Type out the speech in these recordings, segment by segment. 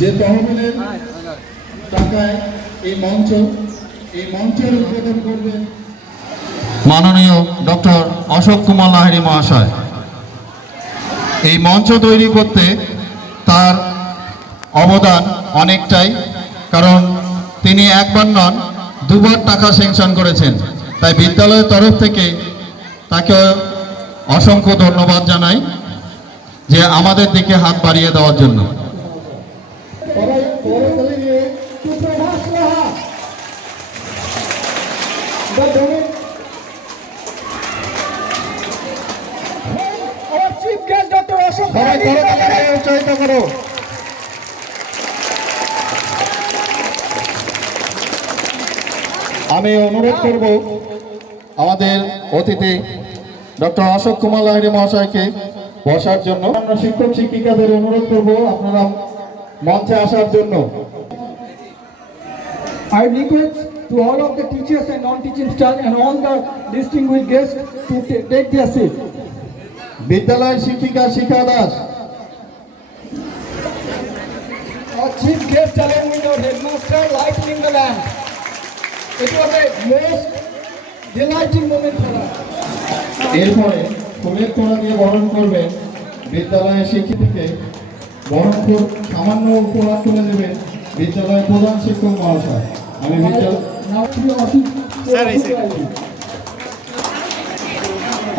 যে তহবিলের টাকায় এই মঞ্চ, এই মঞ্চের উদ্বোধন করবেন মাননীয় ডক্টর অশোক কুমার লাহিড়ী মহাশয়। এই মঞ্চ তৈরি করতে তার অবদান অনেকটাই, কারণ তিনি একবার নন, দুবার টাকা স্যাংশন করেছেন। তাই বিদ্যালয়ের তরফ থেকে তাকে অসংখ্য ধন্যবাদ জানাই যে আমাদের দিকে হাত বাড়িয়ে দেওয়ার জন্য। আমি অনুরোধ করব আমাদের অতিথি ডক্টর অশোক কুমার লাহিড়ী মহাশয়কে বসার জন্য। আমরা শিক্ষক শিক্ষিকাদের অনুরোধ করব আপনারা মঞ্চে আসার জন্য। I request to all of the teachers and non-teaching staff and all the distinguished guests to take their seat. বিদ্যালয়ের শিক্ষিকা শিক্ষা Das Our chief guest along with our headmaster lighting the lamp. It was a most delighting moment for us. এরপরে ফুলের তোড়া দিয়ে বরণ করবেন বিদ্যালয়ের শিক্ষিকাকে বরণ সামান্য উপহার তুলে দেবেন বিদ্যালয়ের প্রধান শিক্ষক মহাশয় আমি বিদ্যালয়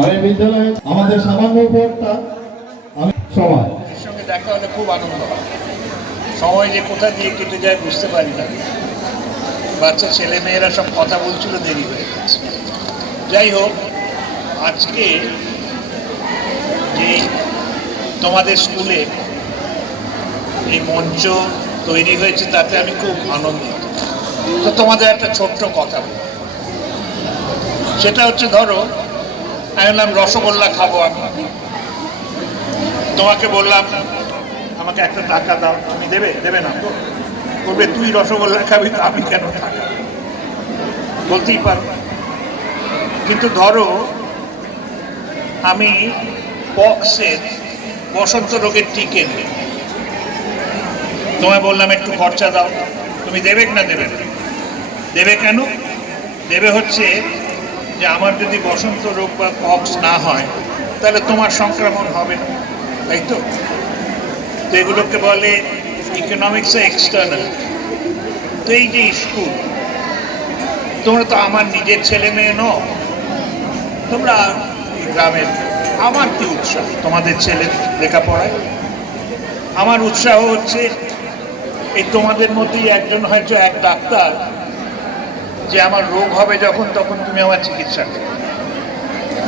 আমি বিদ্যালয়ে আমাদের সামান্য উপহারটা আমি সময় সঙ্গে দেখা হলে খুব আনন্দ সময় যে কোথা দিয়ে কেটে যায় বুঝতে পারি না। বাচ্চা, ছেলে, মেয়েরা সব কথা বলছিল, দেরি হয়ে গেছে। যাই হোক, আজকে যে তোমাদের স্কুলে এই মঞ্চ তৈরি হয়েছে, তাতে আমি খুব আনন্দিত। তো তোমাদের একটা ছোট্ট কথা বলি। সেটা হচ্ছে, ধরো, আমি বললাম রসগোল্লা খাব আমি। তোমাকে বললাম, আমাকে একটা টাকা দাও, তুমি দেবে? দেবে না তো? বলবে, তুই রসগোল্লা খাবি তো, আমি কেন টাকা? বলতেই পারো। কিন্তু ধরো, আমি বক্সের বসন্ত রোগের টিকে নেই। তোমায় বললাম, একটু খরচা দাও। তুমি দেবে না দেবে না? দেবে কেন? দেবে হচ্ছে যে আমার যদি বসন্ত রোগ বা পক্স না হয়, তাহলে তোমার সংক্রমণ হবে না, তাই তো? তো এগুলোকে বলে ইকোনমিক্স এক্সটার্নাল তো এই যে স্কুল তোমরা তো আমার নিজের ছেলে মেয়ে নও, তোমরা গ্রামের, আমার কি উৎসাহ? তোমাদের ছেলে লেখাপড়ায়? আমার উৎসাহ হচ্ছে এই তোমাদের মধ্যেই একজন হয়তো এক ডাক্তার যে আমার রোগ হবে যখন, তখন তুমি আমার চিকিৎসা করবে।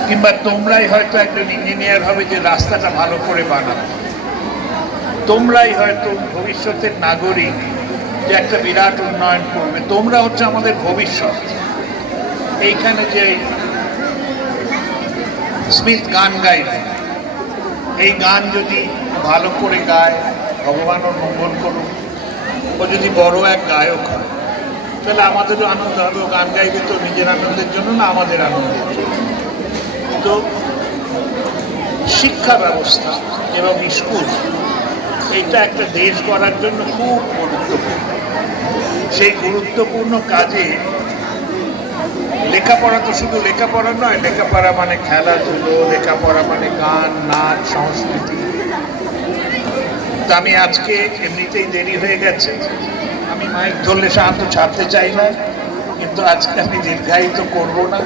কিংবা তোমরাই হয়তো একজন ইঞ্জিনিয়ার হবে যে রাস্তাটা ভালো করে বানাবে তোমরাই হয়তো ভবিষ্যতের নাগরিক যে একটা বিরাট উন্নয়ন করবে। তোমরা হচ্ছে আমাদের ভবিষ্যৎ। এইখানে যে স্মিথ গান গাইবে, এই গান যদি ভালো করে গায়, ভগবানও মঙ্গল করুক। ও যদি বড় এক গায়ক হয়, তাহলে আমাদেরও আনন্দ হবে, ও গান গাইবে তো নিজের আনন্দের জন্য না আমাদের আনন্দের জন্য? তো শিক্ষা ব্যবস্থা এবং স্কুল এটা একটা দেশ গড়ার জন্য খুব গুরুত্বপূর্ণ। সেই গুরুত্বপূর্ণ কাজে লেখাপড়া তো শুধু লেখাপড়া নয়, লেখাপড়া মানে খেলাধুলো, লেখাপড়া মানে গান, নাচ, সংস্কৃতি তো আমি আজকে এমনিতেই দেরি হয়ে গেছে। আমি মাইক ধরলে শান্ত ছাড়তে চাই না, কিন্তু আজকে আমি দীর্ঘায়িত করব না।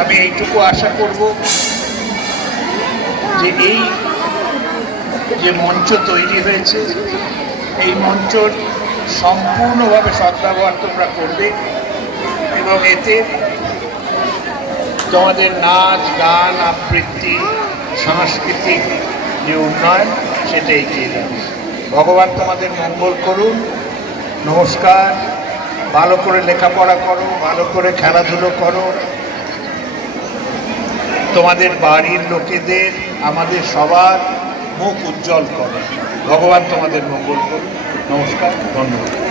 আমি এইটুকু আশা করব যে এই যে মঞ্চ তৈরি হয়েছে, এই মঞ্চর সম্পূর্ণভাবে সদ্ব্যবহার তোমরা করবে এবং এতে তোমাদের নাচ, গান, আবৃত্তি, সাংস্কৃতিক যে উন্নয়ন, সেটা এগিয়ে যাবে। ভগবান তোমাদের মঙ্গল করুন, নমস্কার, ভালো করে লেখাপড়া করো, ভালো করে খেলাধুলো করো। তোমাদের বাড়ির লোকেদের, আমাদের সবার মুখ উজ্জ্বল করো। ভগবান তোমাদের মঙ্গল করুন নমস্কার, ধন্যবাদ।